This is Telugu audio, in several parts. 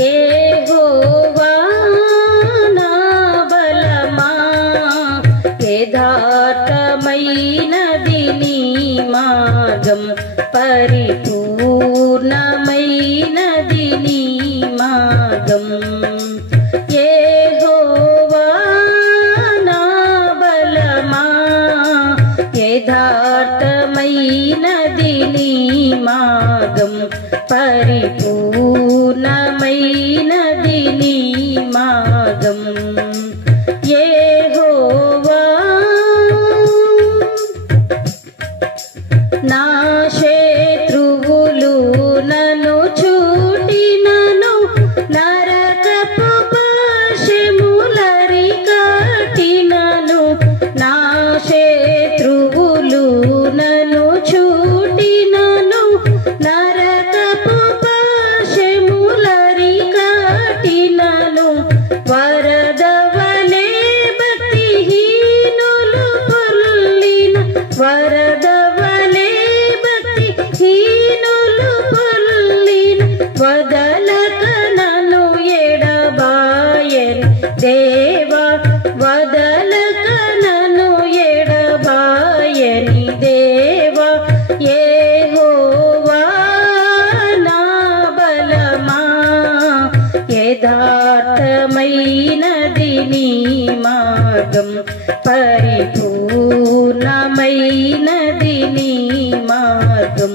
యెహోవా నా బలమా, యథార్థమైనది నీ మార్గం, పరిపూర్ణమైనది నీ మార్గం. యెహోవా నా బలమా, యథార్థమైనది నీ మార్గం, పరిపూర్ణమైనది నీ మార్గం. యెహోవా నా శత్రువులు నన్ను చూటినను, నరకపు పాశములరి కట్టినను. నా శత్రువులు నన్ను చూటినను, నరకపు పాశములరి కట్టినను. వరద వలె భక్తిహీనులు పొర్లిన, వరద వలె భక్తిహీనులు పొర్లిన, వదలక నన్ను ఎడబాయని దేవా, వదలక నన్ను ఎడబాయని దేవా. యెహోవా నా బలమా, యథార్థమైనది నీ మార్గం, పరిపూర్ణమైనది నీ మార్గం.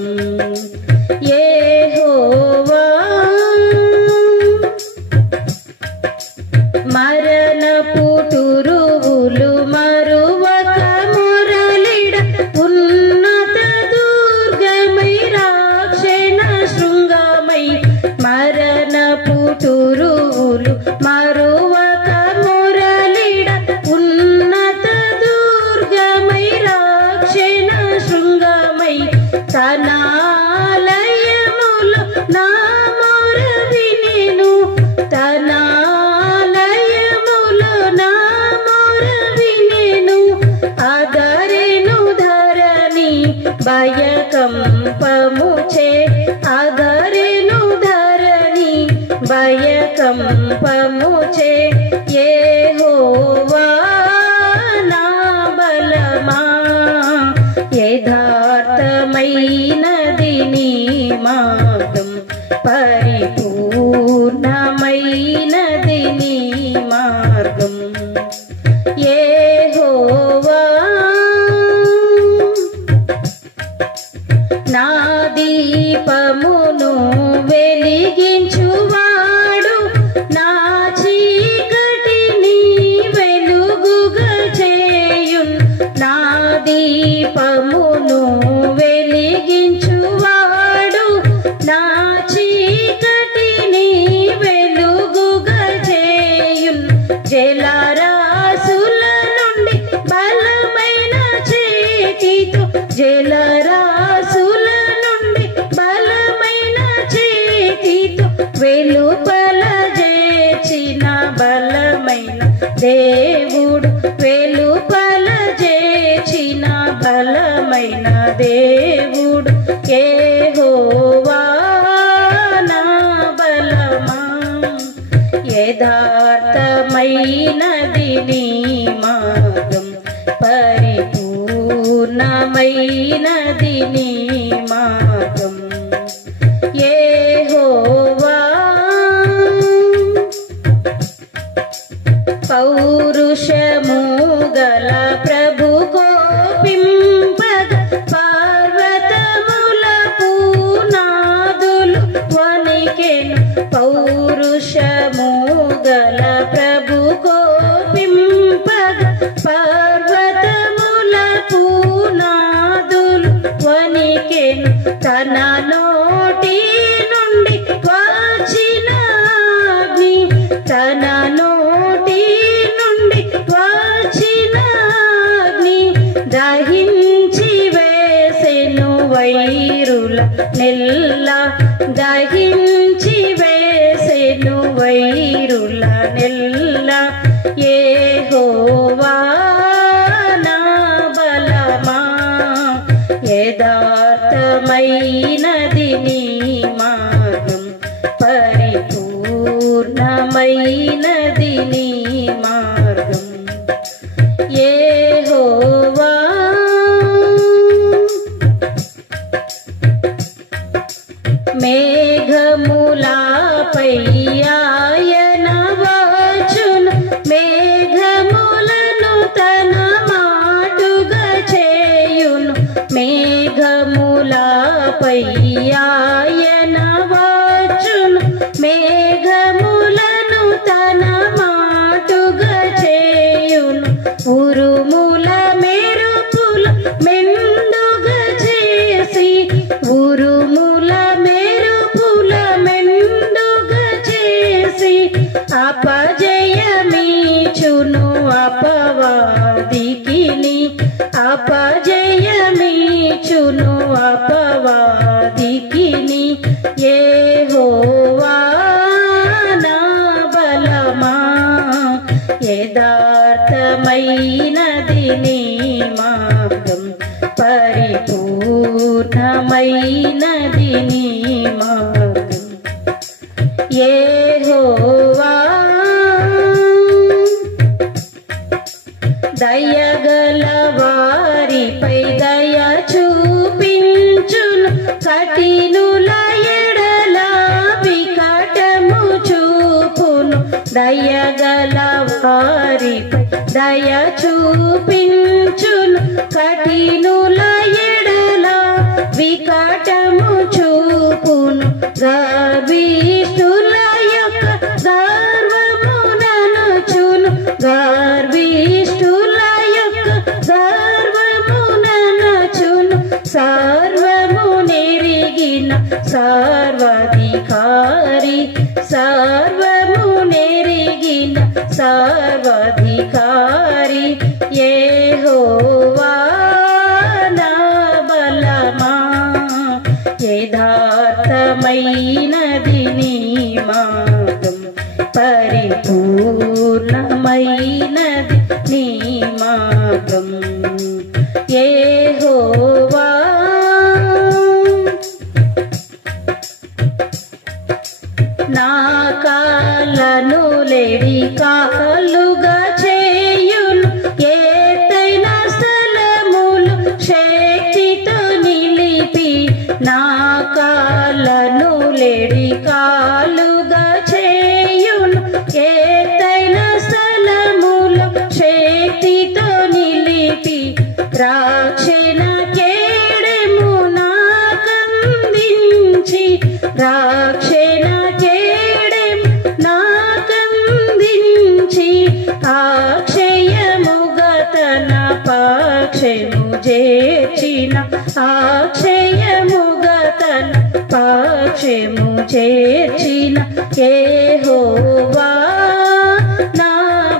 యెహోవా మరణపు తురువులు మరువక మురళిడ, ఉన్నత దుర్గమై రాక్షణ శృంగమై. మరణపు తురువులు మరువక మురళిడ, ఉన్నత దుర్గమై రాక్షణ శృంగమై. తనాలయములో నా మొర వినెను, తనాలయములో నా మొర వినెను. అదరెను ధరణి భయకంపముచే, అదరెను ధరణి భయకంపముచే. యెహోవా నా బలమా, యథార్థమైనది నీ మార్గం, పరిపూర్ణమైనది నీ మార్గం. యెహోవా నా దీపమును వెలిగించువాడు, నా చీకటిని వెలుగుగా చేయున్. నా దీపమును వెలిగించువాడు, నా చీకటిని వెలుగుగా చేయున్. జలరాశుల నుండి బలమైన చేతితో, జలరాశుల నుండి బలమైన చేతితో వెలుపల చేసిన బలమైన దేవుడు, వెలుపల చేసిన బలమైన దేవుడు. యెహోవా నా బలమా, యథార్థమైనది నీ మార్గం, పరిపూర్ణమైనది నీ మార్గం. యెహోవా పౌరుషము గల ప్రభు కోపింపగ, పర్వతముల పునాదులు వణికెను. పౌరుషము గల ప్రభు కోపింపగ, పర్వతముల పునాదులు వణికెను. తన నోటి నుండి వచ్చిన అగ్ని, తన నోటి నుండి వచ్చిన అగ్ని దహించి వేసెను వైరుల నెల్ల, దహించి వేసెను వైరుల నెల్ల. యెహోవా నా బలమా, యథార్థమైన పరిపూర్ణమైనది నీ మార్గం, పరిపూర్ణమైనది నీ మార్గం. యెహోవా మేఘములపై ఆయన వచ్చును, మేఘములను తన మాటుగా చేయును. మేఘములపై ఆయన వచ్చును, మేఘములను తన మాటుగా చేయును. ఉరుముల మెరుపుల మెండుగా చేసి, ఉరుముల మెరుపుల మెండుగా చేసి, అపజయమీచును అపవాదికిని, అపజయమీచును అపవాదికిని. యెహోవా నా బలమా, యథార్థమైనది నీ మార్గం, పరిపూర్ణమైనది నీ మార్గం. యెహోవా దయగల వారిపై దయ చూపించును, కఠినుల ఎడల వికటము చూపును. దయగల వారిపై దయ చూపించును, కఠినుల ఎడల వికటము చూపును. గర్విష్ఠుల యొక్క గర్వముననుచును, గర్విష్ఠుల యొక్క గర్వముననుచును. సర్వము నెరిగిన సర్వాధికారి, సర్వము నెరిగిన సర్వాధికారి. యెహోవా నా బలమా, యథార్థమైనది నీ మార్గం, పరిపూర్ణమైనది నీ మార్గం. యెహోవా నా కాళ్ళను లేడి కాళ్ళుగా చేయును, ఎత్తైన స్థలములు శక్తితో నిలిపి. నా కాళ్ళను లేడి కాళ్ళుగా చేయును, ఎత్తైన స్థలములు శక్తితో నిలిపి. రాక్షణ కేడెము నాకందించి, రాక్షణ కేడెము నాకందించి, అక్షయముగా తన పక్షము చేర్చిన, అక్షయముగా తన పక్షము చేర్చిన. యెహోవా నా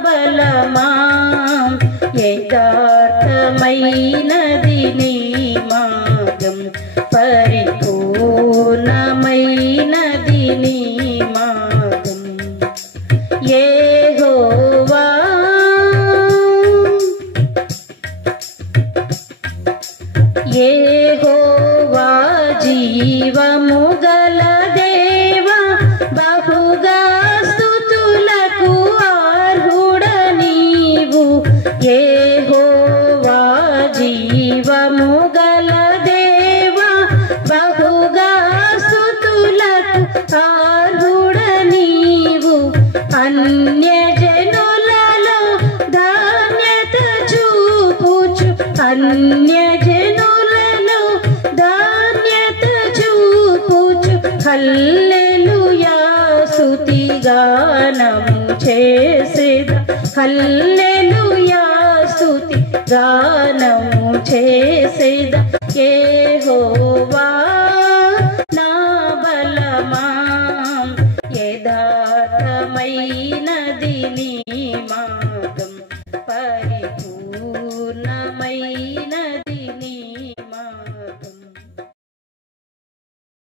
బలమా, యథార్థమైనది నీ మార్గం, పరిపూర్ణమైనది నీ మార్గం. యెహోవా యెహోవా జీవము గల దేవా, బహుగా స్తుతులకు అర్హుడ నీవు. యెహోవా జీవము గల దేవా, బహుగా స్తుతులకు అర్హుడ నీవు. అన్యజనులలో ధాన్యత చూపుచు, అన్యజనులలో ధాన్యత చూపుచు. హల్లెలూయా స్తుతి గానము చేసేద, హల్లెలూయా స్తుతి గానము చేసేద. యెహోవా నా బలమా, యథార్థమైనది నీ మార్గం,